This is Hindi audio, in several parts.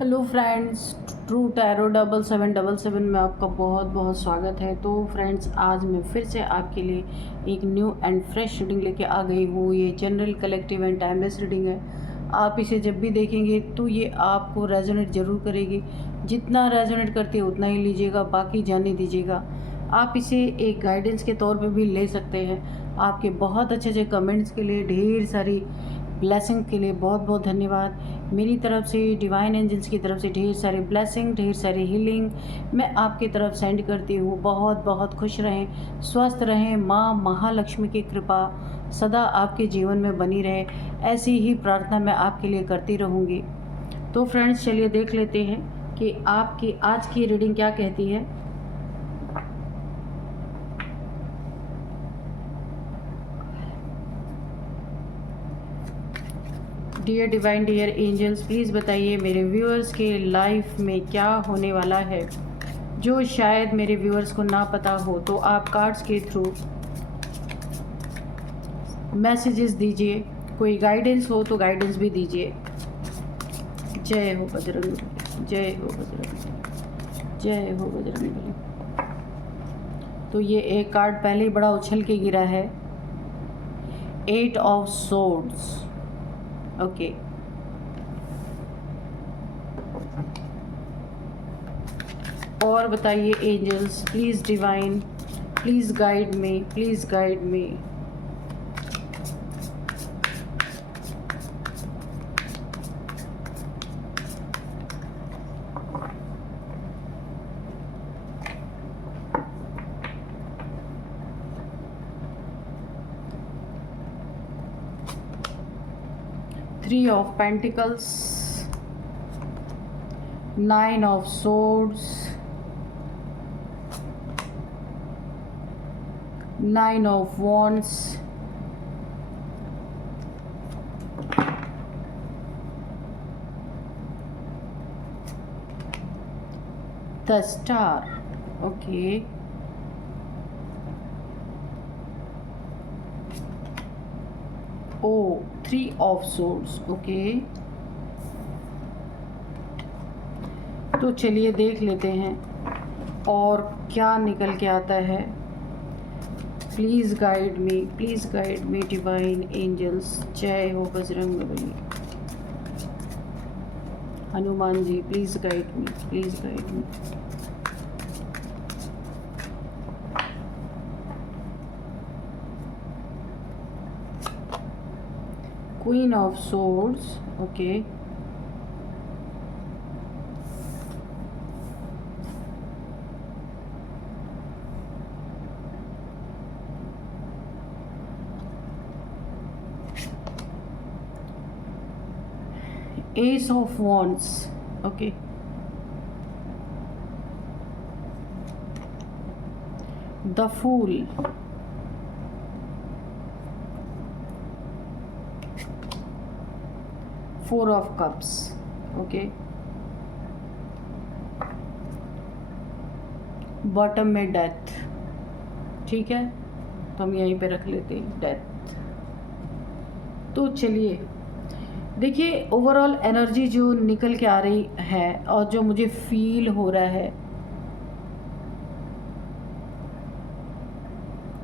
हेलो फ्रेंड्स, ट्रू टैरो 7777 में आपका बहुत बहुत स्वागत है। तो फ्रेंड्स, आज मैं फिर से आपके लिए एक न्यू एंड फ्रेश रीडिंग लेके आ गई हूँ। ये general, collective and timeless reading है। आप इसे जब भी देखेंगे तो ये आपको रेजोनेट ज़रूर करेगी। जितना रेजोनेट करती है उतना ही लीजिएगा, बाकी जाने दीजिएगा। आप इसे एक गाइडेंस के तौर पे भी ले सकते हैं। आपके बहुत अच्छे अच्छे कमेंट्स के लिए, ढेर सारी ब्लेसिंग के लिए बहुत बहुत धन्यवाद। मेरी तरफ से, डिवाइन एंजल्स की तरफ से ढेर सारी ब्लेसिंग, ढेर सारी हीलिंग मैं आपकी तरफ सेंड करती हूँ। बहुत बहुत खुश रहें, स्वस्थ रहें, माँ महालक्ष्मी की कृपा सदा आपके जीवन में बनी रहे, ऐसी ही प्रार्थना मैं आपके लिए करती रहूँगी। तो फ्रेंड्स, चलिए देख लेते हैं कि आपकी आज की रीडिंग क्या कहती है। Dear divine, dear angels, please बताइए मेरे व्यूअर्स के लाइफ में क्या होने वाला है जो शायद मेरे व्यूअर्स को ना पता हो। तो आप कार्ड्स के थ्रू मैसेजेस दीजिए, कोई गाइडेंस हो तो गाइडेंस भी दीजिए। जय हो बजरंग, जय हो बजरंग, जय हो बजरंग। तो ये एक कार्ड पहले ही बड़ा उछल के गिरा है, 8 ऑफ सोर्ड्स। ओके, और बताइए angels, please divine, please guide me, please guide me. Three of Pentacles, 9 of Swords, 9 of Wands, the Star. Okay. Oh, 3 of Swords. Okay. तो चलिए देख लेते हैं और क्या निकल के आता है। Please guide me divine angels. जय हो Bajrangbali. Hanuman ji, please guide me, please guide me. Queen of swords. Okay, Ace of Wands. Okay, the Fool, Four of Cups. Okay, bottom में डेथ। ठीक है, तो हम यहीं पे रख लेते हैं डेथ। तो चलिए देखिए, ओवरऑल एनर्जी जो निकल के आ रही है और जो मुझे फील हो रहा है,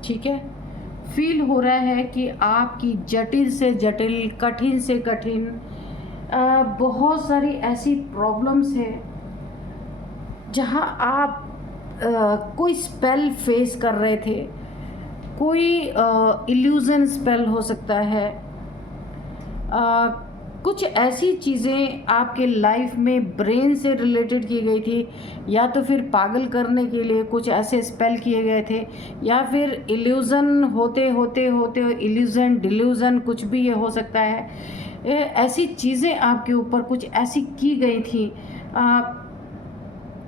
ठीक है, फील हो रहा है कि आपकी जटिल से जटिल, कठिन से कठिन बहुत सारी ऐसी प्रॉब्लम्स हैं जहां आप कोई स्पेल फेस कर रहे थे। कोई इल्यूजन स्पेल हो सकता है। कुछ ऐसी चीज़ें आपके लाइफ में ब्रेन से रिलेटेड की गई थी, या तो फिर पागल करने के लिए कुछ ऐसे स्पेल किए गए थे, या फिर इल्यूज़न होते होते होते इल्यूज़न डिल्यूज़न कुछ भी ये हो सकता है। ऐसी चीज़ें आपके ऊपर कुछ ऐसी की गई थी।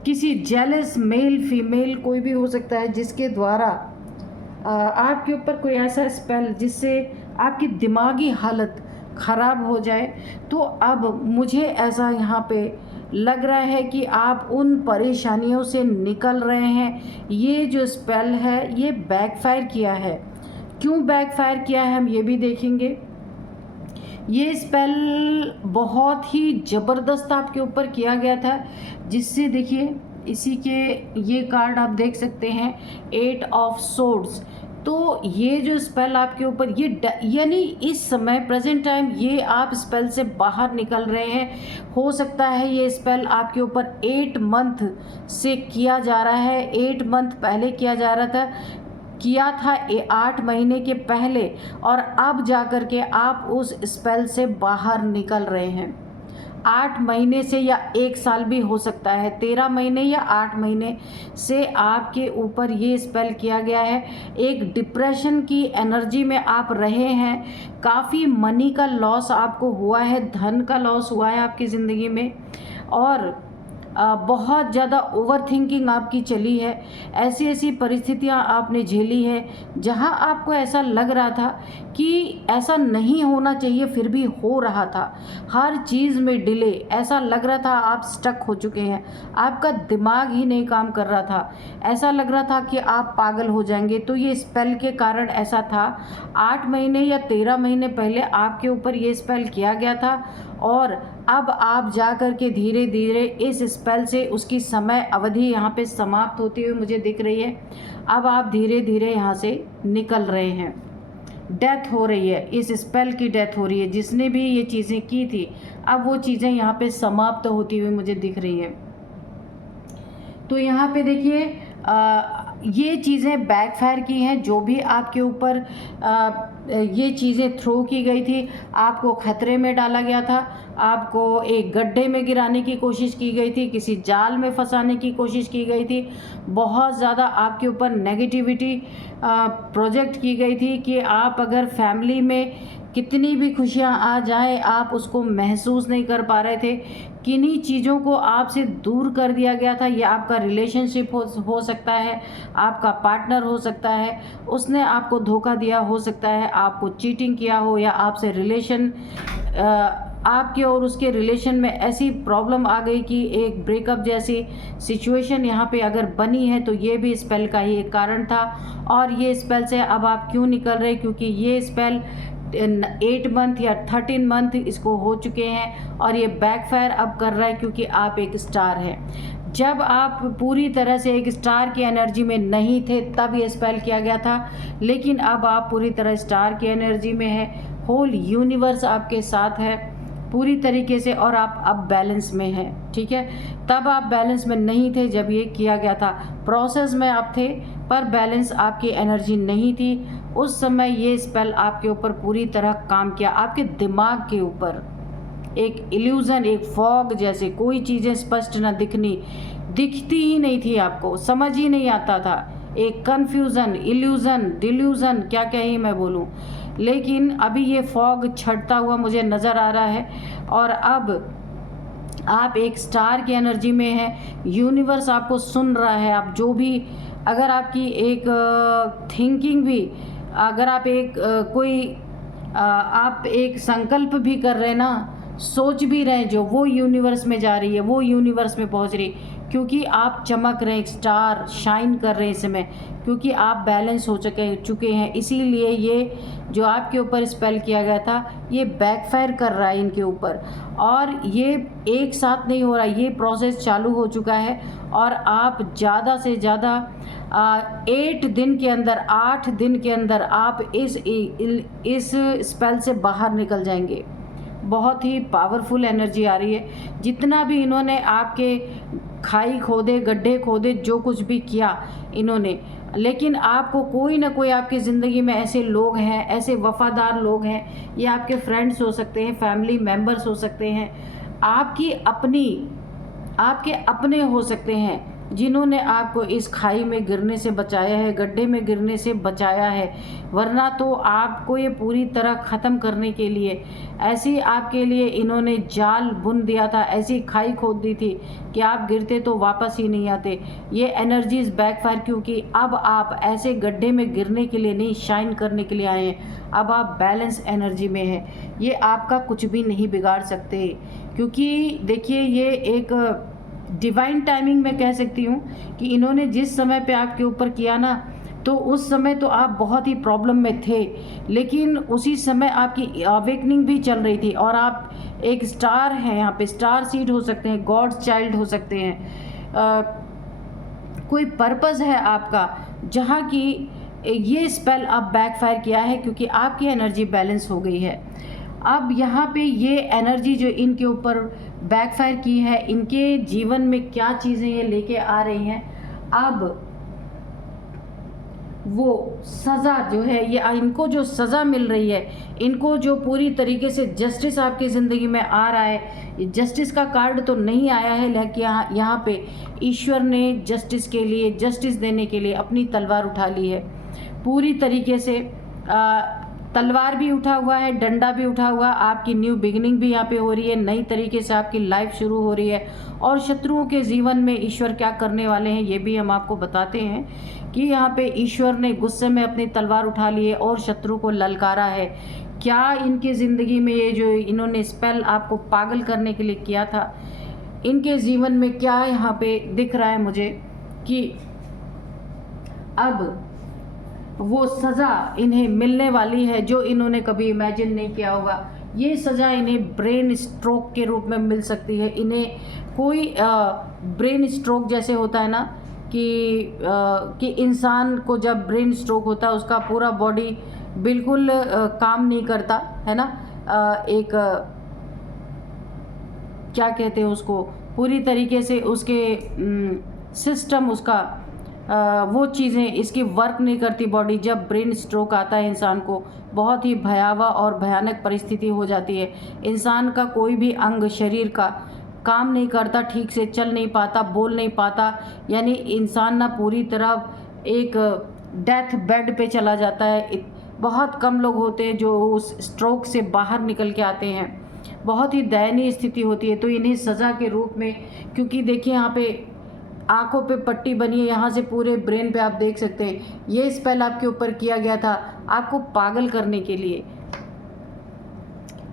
किसी जेलस मेल फीमेल कोई भी हो सकता है जिसके द्वारा आपके ऊपर कोई ऐसा स्पेल जिससे आपकी दिमागी हालत ख़राब हो जाए। तो अब मुझे ऐसा यहाँ पे लग रहा है कि आप उन परेशानियों से निकल रहे हैं। ये जो स्पेल है ये बैकफायर किया है। क्यों बैकफायर किया है हम ये भी देखेंगे। ये स्पेल बहुत ही ज़बरदस्त आपके ऊपर किया गया था, जिससे देखिए इसी के ये कार्ड आप देख सकते हैं, 8 ऑफ सोर्ड्स। तो ये जो स्पेल आपके ऊपर ये यानी इस समय प्रेजेंट टाइम ये आप स्पेल से बाहर निकल रहे हैं। हो सकता है ये स्पेल आपके ऊपर 8 मंथ से किया जा रहा है, 8 मंथ पहले किया जा रहा था, किया था 8 महीने के पहले, और अब जा कर के आप उस स्पेल से बाहर निकल रहे हैं। 8 महीने से या 1 साल भी हो सकता है, 13 महीने या 8 महीने से आपके ऊपर ये स्पेल किया गया है। एक डिप्रेशन की एनर्जी में आप रहे हैं, काफ़ी मनी का लॉस आपको हुआ है, धन का लॉस हुआ है आपकी ज़िंदगी में, और बहुत ज़्यादा ओवर थिंकिंग आपकी चली है। ऐसी ऐसी परिस्थितियाँ आपने झेली है जहाँ आपको ऐसा लग रहा था कि ऐसा नहीं होना चाहिए, फिर भी हो रहा था। हर चीज़ में डिले, ऐसा लग रहा था आप स्टक हो चुके हैं, आपका दिमाग ही नहीं काम कर रहा था, ऐसा लग रहा था कि आप पागल हो जाएंगे। तो ये स्पेल के कारण ऐसा था। 8 महीने या 13 महीने पहले आपके ऊपर ये स्पेल किया गया था, और अब आप जा कर के धीरे धीरे इस स्पेल से उसकी समय अवधि यहाँ पे समाप्त होती हुई मुझे दिख रही है। अब आप धीरे धीरे यहाँ से निकल रहे हैं। डेथ हो रही है, इस स्पेल की डेथ हो रही है। जिसने भी ये चीज़ें की थी, अब वो चीज़ें यहाँ पे समाप्त होती हुई मुझे दिख रही हैं। तो यहाँ पे देखिए ये चीज़ें बैकफायर की हैं। जो भी आपके ऊपर ये चीज़ें थ्रो की गई थी, आपको खतरे में डाला गया था, आपको एक गड्ढे में गिराने की कोशिश की गई थी, किसी जाल में फंसाने की कोशिश की गई थी, बहुत ज़्यादा आपके ऊपर नेगेटिविटी प्रोजेक्ट की गई थी कि आप अगर फैमिली में कितनी भी खुशियाँ आ जाए आप उसको महसूस नहीं कर पा रहे थे। किन्हीं चीज़ों को आपसे दूर कर दिया गया था। ये आपका रिलेशनशिप हो सकता है, आपका पार्टनर हो सकता है, उसने आपको धोखा दिया हो सकता है, आपको चीटिंग किया हो, या आपसे रिलेशन आपके और उसके रिलेशन में ऐसी प्रॉब्लम आ गई कि एक ब्रेकअप जैसी सिचुएशन यहाँ पे अगर बनी है, तो ये भी स्पेल का ही एक कारण था। और ये स्पेल से अब आप क्यों निकल रहे, क्योंकि ये स्पेल 8 मंथ या 13 मंथ इसको हो चुके हैं, और ये बैकफायर अब कर रहा है क्योंकि आप एक स्टार हैं। जब आप पूरी तरह से एक स्टार की एनर्जी में नहीं थे तब ये स्पेल किया गया था, लेकिन अब आप पूरी तरह स्टार की एनर्जी में हैं। होल यूनिवर्स आपके साथ है पूरी तरीके से, और आप अब बैलेंस में हैं। ठीक है, तब आप बैलेंस में नहीं थे जब ये किया गया था। प्रोसेस में आप थे पर बैलेंस आपकी एनर्जी नहीं थी उस समय। ये स्पेल आपके ऊपर पूरी तरह काम किया, आपके दिमाग के ऊपर एक इल्यूज़न, एक फॉग जैसे, कोई चीज़ें स्पष्ट ना दिखती ही नहीं थी, आपको समझ ही नहीं आता था। एक कन्फ्यूज़न, इल्यूज़न, डिल्यूज़न, क्या क्या ही मैं बोलूँ, लेकिन अभी ये फॉग छटता हुआ मुझे नज़र आ रहा है, और अब आप एक स्टार की एनर्जी में हैं। यूनिवर्स आपको सुन रहा है। आप जो भी, अगर आपकी एक थिंकिंग भी, अगर आप एक आप एक संकल्प भी कर रहे हैं ना, सोच भी रहे हैं, जो वो यूनिवर्स में जा रही है, वो यूनिवर्स में पहुंच रही है, क्योंकि आप चमक रहे हैं, एक स्टार शाइन कर रहे हैं इस समय, क्योंकि आप बैलेंस हो चुके हैं। इसीलिए ये जो आपके ऊपर स्पेल किया गया था ये बैकफायर कर रहा है इनके ऊपर, और ये एक साथ नहीं हो रहा, ये प्रोसेस चालू हो चुका है, और आप ज़्यादा से ज़्यादा 8 दिन के अंदर, 8 दिन के अंदर आप इस स्पेल से बाहर निकल जाएंगे। बहुत ही पावरफुल एनर्जी आ रही है। जितना भी इन्होंने आपके खाई खोदे, गड्ढे खोदे, जो कुछ भी किया इन्होंने, लेकिन आपको कोई ना कोई आपकी ज़िंदगी में ऐसे लोग हैं, ऐसे वफ़ादार लोग हैं, ये आपके फ्रेंड्स हो सकते हैं, फैमिली मेम्बर्स हो सकते हैं, आपके अपने हो सकते हैं, जिन्होंने आपको इस खाई में गिरने से बचाया है, गड्ढे में गिरने से बचाया है। वरना तो आपको ये पूरी तरह ख़त्म करने के लिए ऐसी आपके लिए इन्होंने जाल बुन दिया था, ऐसी खाई खोद दी थी कि आप गिरते तो वापस ही नहीं आते। ये एनर्जीज बैकफायर, क्योंकि अब आप ऐसे गड्ढे में गिरने के लिए नहीं, शाइन करने के लिए आए हैं। अब आप बैलेंस एनर्जी में हैं, ये आपका कुछ भी नहीं बिगाड़ सकते, क्योंकि देखिए ये एक डिवाइन टाइमिंग में कह सकती हूँ कि इन्होंने जिस समय पे आपके ऊपर किया ना, तो उस समय तो आप बहुत ही प्रॉब्लम में थे, लेकिन उसी समय आपकी अवेकनिंग भी चल रही थी और आप एक स्टार हैं, यहाँ पे स्टार सीड हो सकते हैं, गॉड्स चाइल्ड हो सकते हैं, कोई पर्पस है आपका, जहाँ की ये स्पेल अब बैकफायर किया है क्योंकि आपकी एनर्जी बैलेंस हो गई है। अब यहाँ पे ये एनर्जी जो इनके ऊपर बैकफायर की है, इनके जीवन में क्या चीज़ें ये लेके आ रही हैं, अब वो सज़ा जो है, ये इनको जो सज़ा मिल रही है, इनको जो पूरी तरीके से जस्टिस आपकी ज़िंदगी में आ रहा है, जस्टिस का कार्ड तो नहीं आया है, लेकिन यहाँ पे ईश्वर ने जस्टिस के लिए, जस्टिस देने के लिए अपनी तलवार उठा ली है पूरी तरीके से। तलवार भी उठा हुआ है, डंडा भी उठा हुआ, आपकी न्यू बिगिनिंग भी यहाँ पे हो रही है, नई तरीके से आपकी लाइफ शुरू हो रही है। और शत्रुओं के जीवन में ईश्वर क्या करने वाले हैं ये भी हम आपको बताते हैं कि यहाँ पे ईश्वर ने गुस्से में अपनी तलवार उठा ली है और शत्रु को ललकारा है। क्या इनकी ज़िंदगी में ये जो इन्होंने स्पेल आपको पागल करने के लिए किया था, इनके जीवन में क्या यहाँ पे दिख रहा है मुझे कि अब वो सज़ा इन्हें मिलने वाली है जो इन्होंने कभी इमेजिन नहीं किया होगा। ये सज़ा इन्हें ब्रेन स्ट्रोक के रूप में मिल सकती है। इन्हें कोई ब्रेन स्ट्रोक जैसे होता है ना कि इंसान को जब ब्रेन स्ट्रोक होता है उसका पूरा बॉडी बिल्कुल काम नहीं करता है ना, एक क्या कहते हैं उसको, पूरी तरीके से उसके सिस्टम उसका वो चीज़ें इसकी वर्क नहीं करती बॉडी। जब ब्रेन स्ट्रोक आता है इंसान को बहुत ही भयावह और भयानक परिस्थिति हो जाती है। इंसान का कोई भी अंग शरीर का काम नहीं करता, ठीक से चल नहीं पाता, बोल नहीं पाता, यानी इंसान ना पूरी तरह एक डेथ बेड पे चला जाता है। बहुत कम लोग होते हैं जो उस स्ट्रोक से बाहर निकल के आते हैं, बहुत ही दयनीय स्थिति होती है। तो इन्हें सज़ा के रूप में, क्योंकि देखिए यहाँ पे आंखों पे पट्टी बनी है, यहाँ से पूरे ब्रेन पे आप देख सकते हैं, ये स्पेल आपके ऊपर किया गया था आपको पागल करने के लिए,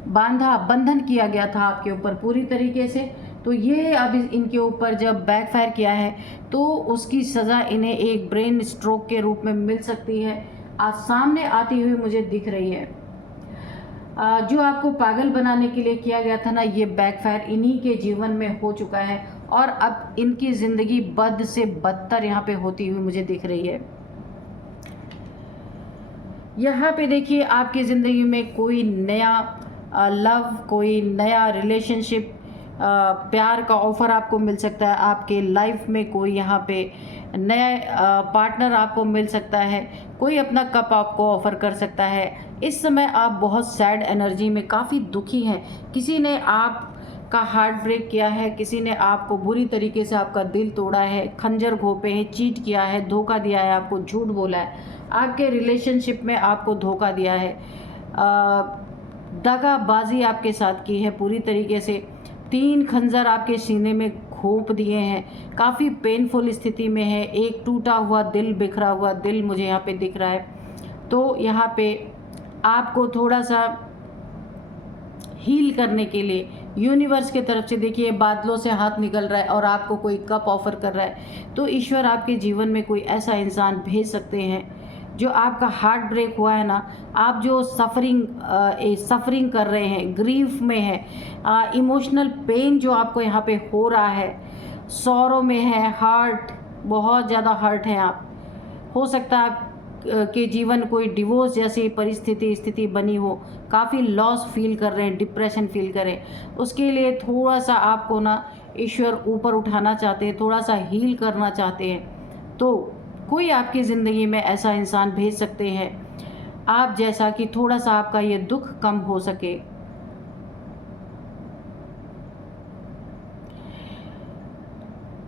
बंधन किया गया था आपके ऊपर पूरी तरीके से। तो ये अब इनके ऊपर जब बैकफायर किया है तो उसकी सज़ा इन्हें एक ब्रेन स्ट्रोक के रूप में मिल सकती है, आज सामने आती हुई मुझे दिख रही है। जो आपको पागल बनाने के लिए किया गया था ना, ये बैकफायर इन्हीं के जीवन में हो चुका है और अब इनकी ज़िंदगी बद से बदतर यहाँ पे होती हुई मुझे दिख रही है। यहाँ पे देखिए आपकी ज़िंदगी में कोई नया लव, कोई नया रिलेशनशिप, प्यार का ऑफ़र आपको मिल सकता है। आपके लाइफ में कोई यहाँ पे नया पार्टनर आपको मिल सकता है, कोई अपना कप आपको ऑफ़र कर सकता है। इस समय आप बहुत सैड एनर्जी में, काफ़ी दुखी हैं, किसी ने आपका हार्ट ब्रेक किया है, किसी ने आपको बुरी तरीके से आपका दिल तोड़ा है, खंजर घोंपे हैं, चीट किया है, धोखा दिया है, आपको झूठ बोला है, आपके रिलेशनशिप में आपको धोखा दिया है, दगाबाजी आपके साथ की है पूरी तरीके से, 3 खंजर आपके सीने में घोंप दिए हैं, काफ़ी पेनफुल स्थिति में है, एक टूटा हुआ दिल, बिखरा हुआ दिल मुझे यहाँ पे दिख रहा है। तो यहाँ पे आपको थोड़ा सा हील करने के लिए यूनिवर्स के तरफ से देखिए बादलों से हाथ निकल रहा है और आपको कोई कप ऑफ़र कर रहा है। तो ईश्वर आपके जीवन में कोई ऐसा इंसान भेज सकते हैं जो आपका हार्ट ब्रेक हुआ है ना, आप जो सफरिंग कर रहे हैं, ग्रीफ में है, इमोशनल पेन जो आपको यहाँ पे हो रहा है, सौरों में है, हार्ट बहुत ज़्यादा हर्ट है आप, हो सकता है आप के जीवन कोई डिवोर्स जैसी स्थिति बनी हो, काफ़ी लॉस फील कर रहे हैं, डिप्रेशन फील करें, उसके लिए थोड़ा सा आपको ना ईश्वर ऊपर उठाना चाहते हैं, थोड़ा सा हील करना चाहते हैं। तो कोई आपकी ज़िंदगी में ऐसा इंसान भेज सकते हैं आप जैसा कि थोड़ा सा आपका ये दुख कम हो सके।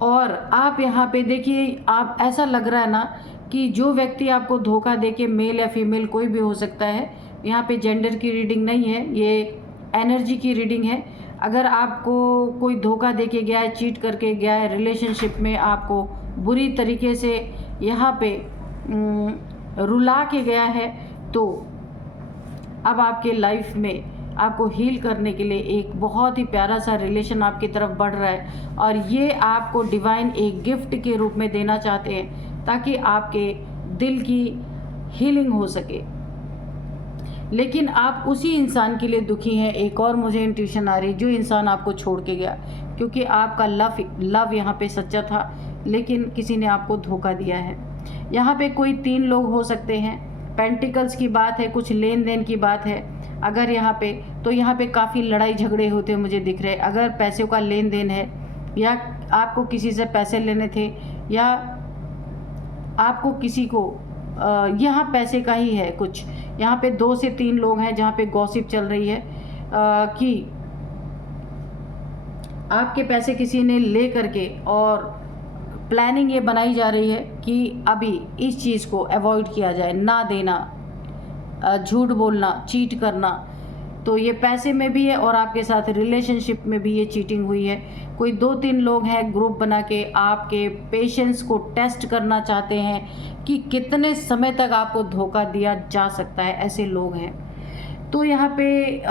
और आप यहाँ पे देखिए, आप ऐसा लग रहा है ना कि जो व्यक्ति आपको धोखा देके, मेल या फीमेल कोई भी हो सकता है, यहाँ पे जेंडर की रीडिंग नहीं है, ये एनर्जी की रीडिंग है। अगर आपको कोई धोखा देके गया है, चीट करके गया है, रिलेशनशिप में आपको बुरी तरीके से यहाँ पे रुला के गया है, तो अब आपके लाइफ में आपको हील करने के लिए एक बहुत ही प्यारा सा रिलेशन आपकी तरफ बढ़ रहा है और ये आपको डिवाइन एक गिफ्ट के रूप में देना चाहते हैं ताकि आपके दिल की हीलिंग हो सके। लेकिन आप उसी इंसान के लिए दुखी हैं। एक और मुझे इंट्यूशन आ रही, जो इंसान आपको छोड़ के गया, क्योंकि आपका लव यहाँ पे सच्चा था, लेकिन किसी ने आपको धोखा दिया है। यहाँ पे कोई 3 लोग हो सकते हैं। पेंटिकल्स की बात है, कुछ लेन देन की बात है अगर यहाँ पे, तो यहाँ पे काफ़ी लड़ाई झगड़े होते मुझे दिख रहे। अगर पैसों का लेन देन है, या आपको किसी से पैसे लेने थे, या आपको किसी को यहाँ पैसे का ही है कुछ। यहाँ पे 2 से 3 लोग हैं जहाँ पे गॉसिप चल रही है कि आपके पैसे किसी ने ले करके, और प्लानिंग ये बनाई जा रही है कि अभी इस चीज़ को अवॉइड किया जाए, ना देना, झूठ बोलना, चीट करना। तो ये पैसे में भी है और आपके साथ रिलेशनशिप में भी ये चीटिंग हुई है। कोई 2-3 लोग हैं ग्रुप बना के आपके पेशेंस को टेस्ट करना चाहते हैं कि कितने समय तक आपको धोखा दिया जा सकता है, ऐसे लोग हैं। तो यहाँ पे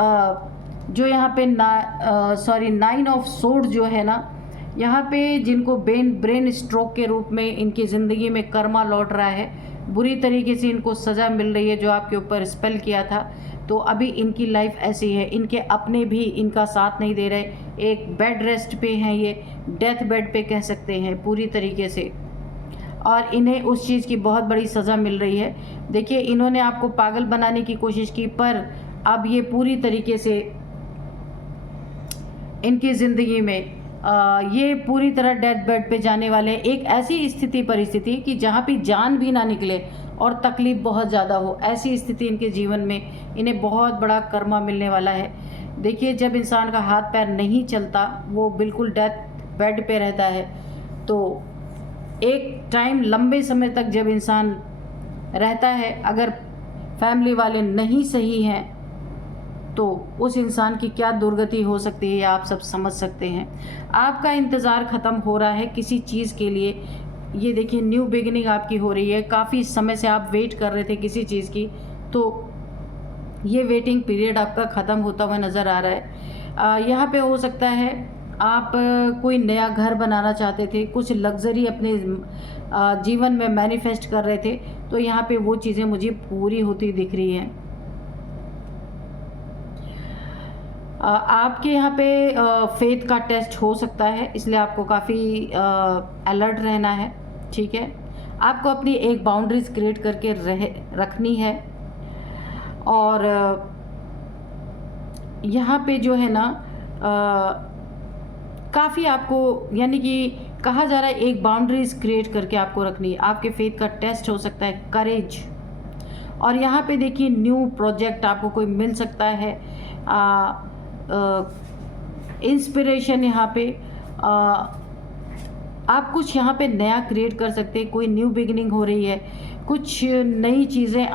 जो यहाँ पे 9 ऑफ सोर्ड जो है ना, यहाँ पे जिनको ब्रेन स्ट्रोक के रूप में इनकी ज़िंदगी में कर्मा लौट रहा है, बुरी तरीके से इनको सज़ा मिल रही है जो आपके ऊपर स्पेल किया था, तो अभी इनकी लाइफ ऐसी है। इनके अपने भी इनका साथ नहीं दे रहे, एक बेड रेस्ट पे हैं, ये डेथ बेड पे कह सकते हैं पूरी तरीके से, और इन्हें उस चीज़ की बहुत बड़ी सज़ा मिल रही है। देखिए, इन्होंने आपको पागल बनाने की कोशिश की, पर अब ये पूरी तरीके से इनकी ज़िंदगी में ये पूरी तरह डेथ बेड पे जाने वाले हैं। एक ऐसी परिस्थिति कि जहाँ पे जान भी ना निकले और तकलीफ़ बहुत ज़्यादा हो, ऐसी स्थिति इनके जीवन में इन्हें बहुत बड़ा कर्मा मिलने वाला है। देखिए, जब इंसान का हाथ पैर नहीं चलता, वो बिल्कुल डेथ बेड पे रहता है, तो एक टाइम लंबे समय तक जब इंसान रहता है, अगर फैमिली वाले नहीं सही हैं, तो उस इंसान की क्या दुर्गति हो सकती है, आप सब समझ सकते हैं। आपका इंतज़ार ख़त्म हो रहा है किसी चीज़ के लिए। ये देखिए, न्यू बिगिनिंग आपकी हो रही है। काफ़ी समय से आप वेट कर रहे थे किसी चीज़ की, तो ये वेटिंग पीरियड आपका ख़त्म होता हुआ नज़र आ रहा है। यहाँ पे हो सकता है आप कोई नया घर बनाना चाहते थे, कुछ लग्जरी अपने जीवन में मैनिफेस्ट कर रहे थे, तो यहाँ पे वो चीज़ें मुझे पूरी होती दिख रही हैं। आपके यहाँ पे फेथ का टेस्ट हो सकता है, इसलिए आपको काफ़ी अलर्ट रहना है, ठीक है। आपको अपनी एक बाउंड्रीज क्रिएट करके रखनी है। और यहाँ पे जो है ना, काफ़ी आपको, यानी कि कहा जा रहा है एक बाउंड्रीज क्रिएट करके आपको रखनी है। आपके फेथ का टेस्ट हो सकता है करेज। और यहाँ पे देखिए, न्यू प्रोजेक्ट आपको कोई मिल सकता है, इंस्पिरेशन। यहाँ पे आप कुछ यहाँ पे नया क्रिएट कर सकते हैं, कोई न्यू बिगिनिंग हो रही है, कुछ नई चीज़ें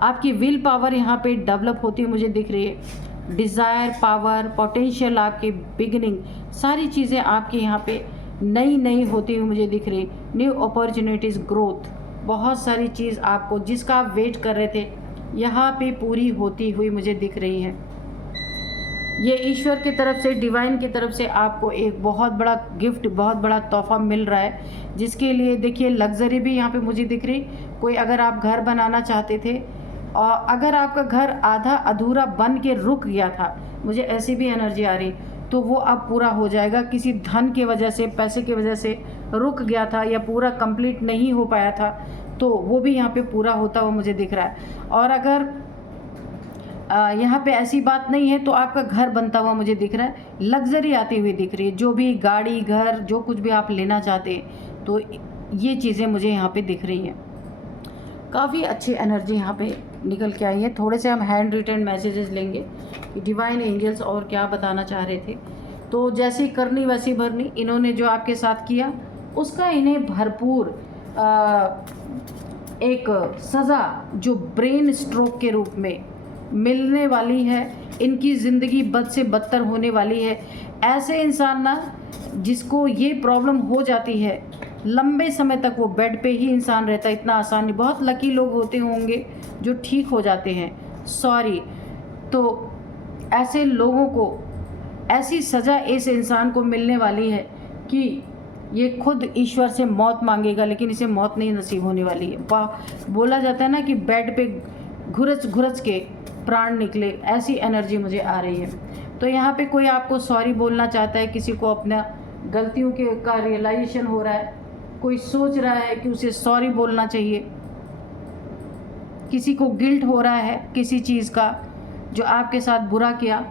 आपकी विल पावर यहाँ पे डेवलप होती है मुझे दिख रही है। डिज़ायर, पावर, पोटेंशियल, आपकी बिगिनिंग, सारी चीज़ें आपके यहाँ पे नई होती हुई मुझे दिख रही। न्यू अपॉर्चुनिटीज़, ग्रोथ, बहुत सारी चीज़ आपको जिसका आप वेट कर रहे थे, यहाँ पे पूरी होती हुई मुझे दिख रही है। ये ईश्वर की तरफ से, डिवाइन की तरफ से आपको एक बहुत बड़ा गिफ्ट, बहुत बड़ा तोहफा मिल रहा है, जिसके लिए देखिए लग्जरी भी यहाँ पे मुझे दिख रही। कोई अगर आप घर बनाना चाहते थे, और अगर आपका घर आधा अधूरा बन के रुक गया था, मुझे ऐसी भी एनर्जी आ रही, तो वो अब पूरा हो जाएगा। किसी धन की वजह से, पैसे की वजह से रुक गया था या पूरा कंप्लीट नहीं हो पाया था, तो वो भी यहाँ पे पूरा होता हुआ मुझे दिख रहा है। और अगर यहाँ पे ऐसी बात नहीं है, तो आपका घर बनता हुआ मुझे दिख रहा है, लग्जरी आती हुई दिख रही है। जो भी गाड़ी, घर, जो कुछ भी आप लेना चाहते हैं, तो ये चीज़ें मुझे यहाँ पे दिख रही हैं। काफ़ी अच्छी एनर्जी यहाँ पे निकल के आई है। थोड़े से हम हैंड रिटन मैसेजेस लेंगे कि डिवाइन एंजल्स और क्या बताना चाह रहे थे। तो जैसी करनी वैसी भरनी, इन्होंने जो आपके साथ किया उसका इन्हें भरपूर एक सज़ा जो ब्रेन स्ट्रोक के रूप में मिलने वाली है। इनकी ज़िंदगी बद से बदतर होने वाली है। ऐसे इंसान ना, जिसको ये प्रॉब्लम हो जाती है, लंबे समय तक वो बेड पे ही इंसान रहता है, इतना आसान नहीं। बहुत लकी लोग होते होंगे जो ठीक हो जाते हैं, सॉरी। तो ऐसे लोगों को ऐसी सज़ा इस इंसान को मिलने वाली है कि ये खुद ईश्वर से मौत मांगेगा, लेकिन इसे मौत नहीं नसीब होने वाली है। बोला जाता है ना कि बेड पे घुरच घुरच के प्राण निकले, ऐसी एनर्जी मुझे आ रही है। तो यहाँ पे कोई आपको सॉरी बोलना चाहता है, किसी को अपना गलतियों के का रियलाइजेशन हो रहा है, कोई सोच रहा है कि उसे सॉरी बोलना चाहिए, किसी को गिल्ट हो रहा है किसी चीज़ का जो आपके साथ बुरा किया,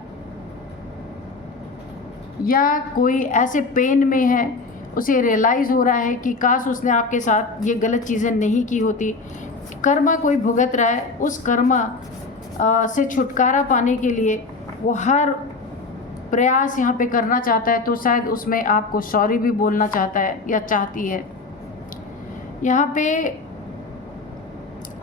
या कोई ऐसे पेन में है, उसे रियलाइज़ हो रहा है कि काश उसने आपके साथ ये गलत चीज़ें नहीं की होती। कर्मा कोई भुगत रहा है, उस कर्मा से छुटकारा पाने के लिए वो हर प्रयास यहाँ पे करना चाहता है, तो शायद उसमें आपको सॉरी भी बोलना चाहता है या चाहती है। यहाँ पे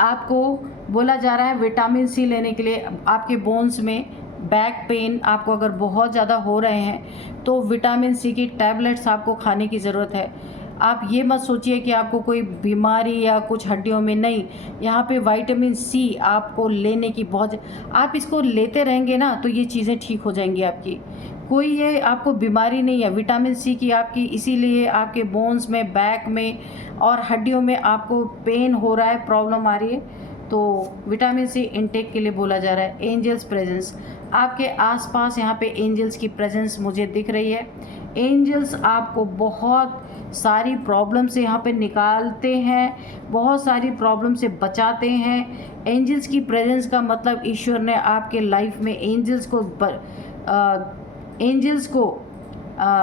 आपको बोला जा रहा है विटामिन सी लेने के लिए। आपके बोन्स में बैक पेन आपको अगर बहुत ज़्यादा हो रहे हैं तो विटामिन सी की टैबलेट्स आपको खाने की ज़रूरत है। आप ये मत सोचिए कि आपको कोई बीमारी या कुछ हड्डियों में, नहीं, यहाँ पे विटामिन सी आपको लेने की बहुत, आप इसको लेते रहेंगे ना तो ये चीज़ें ठीक हो जाएंगी आपकी। कोई ये आपको बीमारी नहीं है, विटामिन सी की आपकी, इसीलिए आपके बोन्स में, बैक में और हड्डियों में आपको पेन हो रहा है, प्रॉब्लम आ रही है, तो विटामिन सी इनटेक के लिए बोला जा रहा है। एंजल्स प्रेजेंस, आपके आसपास यहाँ पे एंजल्स की प्रेजेंस मुझे दिख रही है। एंजल्स आपको बहुत सारी प्रॉब्लम से यहाँ पे निकालते हैं, बहुत सारी प्रॉब्लम से बचाते हैं। एंजल्स की प्रेजेंस का मतलब ईश्वर ने आपके लाइफ में एंजल्स को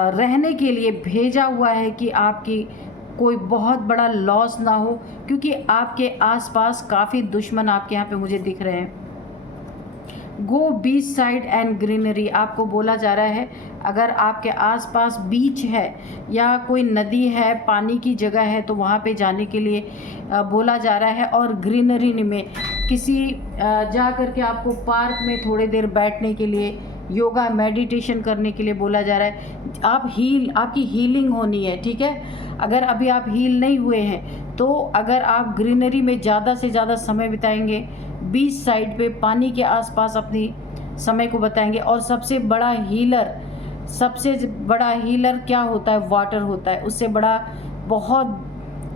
रहने के लिए भेजा हुआ है कि आपकी कोई बहुत बड़ा लॉस ना हो, क्योंकि आपके आसपास काफ़ी दुश्मन आपके यहाँ पे मुझे दिख रहे हैं। गो बीच साइड एंड ग्रीनरी, आपको बोला जा रहा है अगर आपके आसपास बीच है या कोई नदी है, पानी की जगह है, तो वहाँ पे जाने के लिए बोला जा रहा है। और ग्रीनरी में किसी जा कर के आपको पार्क में थोड़ी देर बैठने के लिए, योगा मेडिटेशन करने के लिए बोला जा रहा है। आपकी हीलिंग होनी है, ठीक है। अगर अभी आप हील नहीं हुए हैं तो अगर आप ग्रीनरी में ज़्यादा से ज़्यादा समय बिताएंगे, बीच साइड पे पानी के आसपास अपनी समय को बताएंगे। और सबसे बड़ा हीलर क्या होता है? वाटर होता है। उससे बड़ा बहुत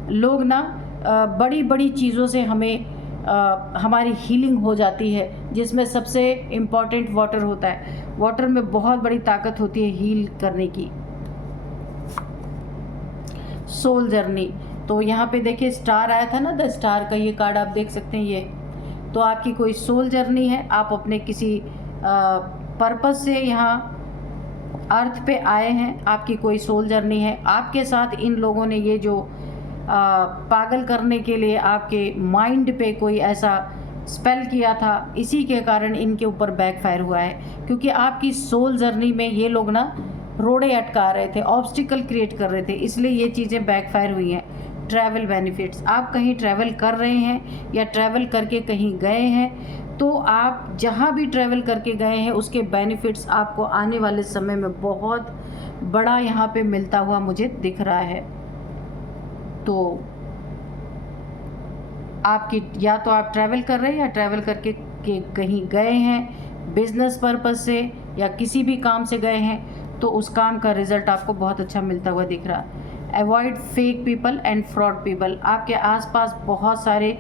लोग ना बड़ी बड़ी चीज़ों से हमारी हीलिंग हो जाती है, जिसमें सबसे इम्पॉर्टेंट वाटर होता है। वाटर में बहुत बड़ी ताकत होती है हील करने की। सोल जर्नी, तो यहाँ पे देखिए स्टार आया था ना, द स्टार का ये कार्ड आप देख सकते हैं। ये तो आपकी कोई सोल जर्नी है, आप अपने किसी पर्पस से यहाँ अर्थ पे आए हैं, आपकी कोई सोल जर्नी है। आपके साथ इन लोगों ने ये जो पागल करने के लिए आपके माइंड पे कोई ऐसा स्पेल किया था, इसी के कारण इनके ऊपर बैकफायर हुआ है। क्योंकि आपकी सोल जर्नी में ये लोग ना रोड़े अटका रहे थे, ऑब्स्टिकल क्रिएट कर रहे थे, इसलिए ये चीज़ें बैकफायर हुई हैं। ट्रैवल बेनिफिट्स, आप कहीं ट्रैवल कर रहे हैं या ट्रैवल करके कहीं गए हैं, तो आप जहाँ भी ट्रैवल करके गए हैं उसके बेनिफिट्स आपको आने वाले समय में बहुत बड़ा यहाँ पे मिलता हुआ मुझे दिख रहा है। तो आपकी या तो आप ट्रैवल कर रहे हैं या ट्रैवल करके कहीं गए हैं बिजनेस पर्पस से या किसी भी काम से गए हैं, तो उस काम का रिजल्ट आपको बहुत अच्छा मिलता हुआ दिख रहा है। Avoid fake people and fraud people, आपके आसपास बहुत सारे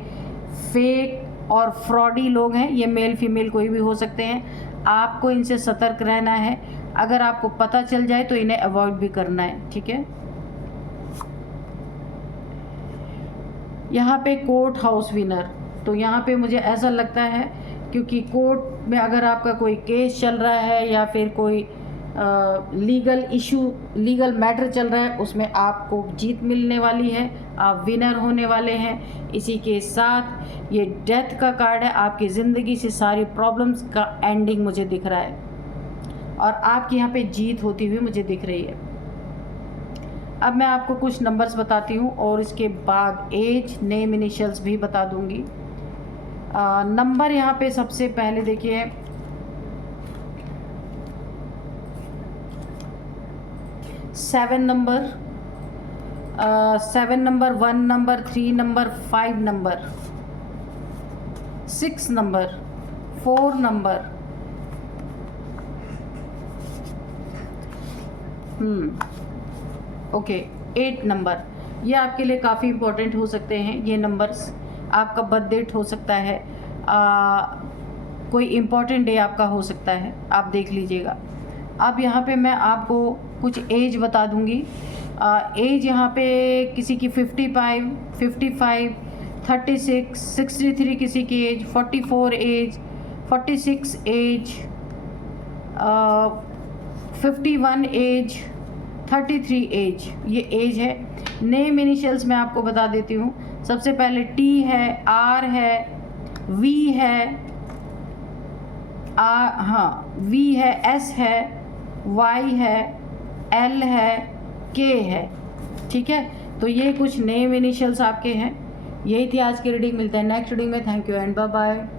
फेक और फ्रॉडी लोग हैं, ये मेल फीमेल कोई भी हो सकते हैं। आपको इनसे सतर्क रहना है, अगर आपको पता चल जाए तो इन्हें अवॉइड भी करना है, ठीक है। यहाँ पे कोर्ट हाउस विनर, तो यहाँ पे मुझे ऐसा लगता है क्योंकि कोर्ट में अगर आपका कोई केस चल रहा है या फिर कोई लीगल मैटर चल रहा है, उसमें आपको जीत मिलने वाली है, आप विनर होने वाले हैं। इसी के साथ ये डेथ का कार्ड है, आपकी ज़िंदगी से सारी प्रॉब्लम्स का एंडिंग मुझे दिख रहा है और आपकी यहाँ पे जीत होती हुई मुझे दिख रही है। अब मैं आपको कुछ नंबर्स बताती हूँ और इसके बाद एज, नेम, इनिशियल्स भी बता दूँगी। नंबर यहाँ पे सबसे पहले देखिए 7 number, 1 number, 3 number, 5 number, 6 number, 4 number, okay 8 number, ये आपके लिए काफ़ी इम्पोर्टेंट हो सकते हैं। ये नंबर्स आपका बर्थ डेट हो सकता है, कोई इम्पोर्टेंट डे आपका हो सकता है, आप देख लीजिएगा। अब यहाँ पे मैं आपको कुछ एज बता दूँगी। एज यहाँ पे किसी की 55, 36, 63 किसी की age, 44 age, 46 age, 51 age, 33 age, ये एज है। नेम इनिशियल्स मैं आपको बता देती हूँ। सबसे पहले टी है, आर है, वी है, वी है, एस है, वाई है, एल है, के है। ठीक है, तो ये कुछ नेम इनिशियल्स आपके हैं। यही थी आज की रीडिंग। मिलते हैं नेक्स्ट रीडिंग में। Thank you and bye bye.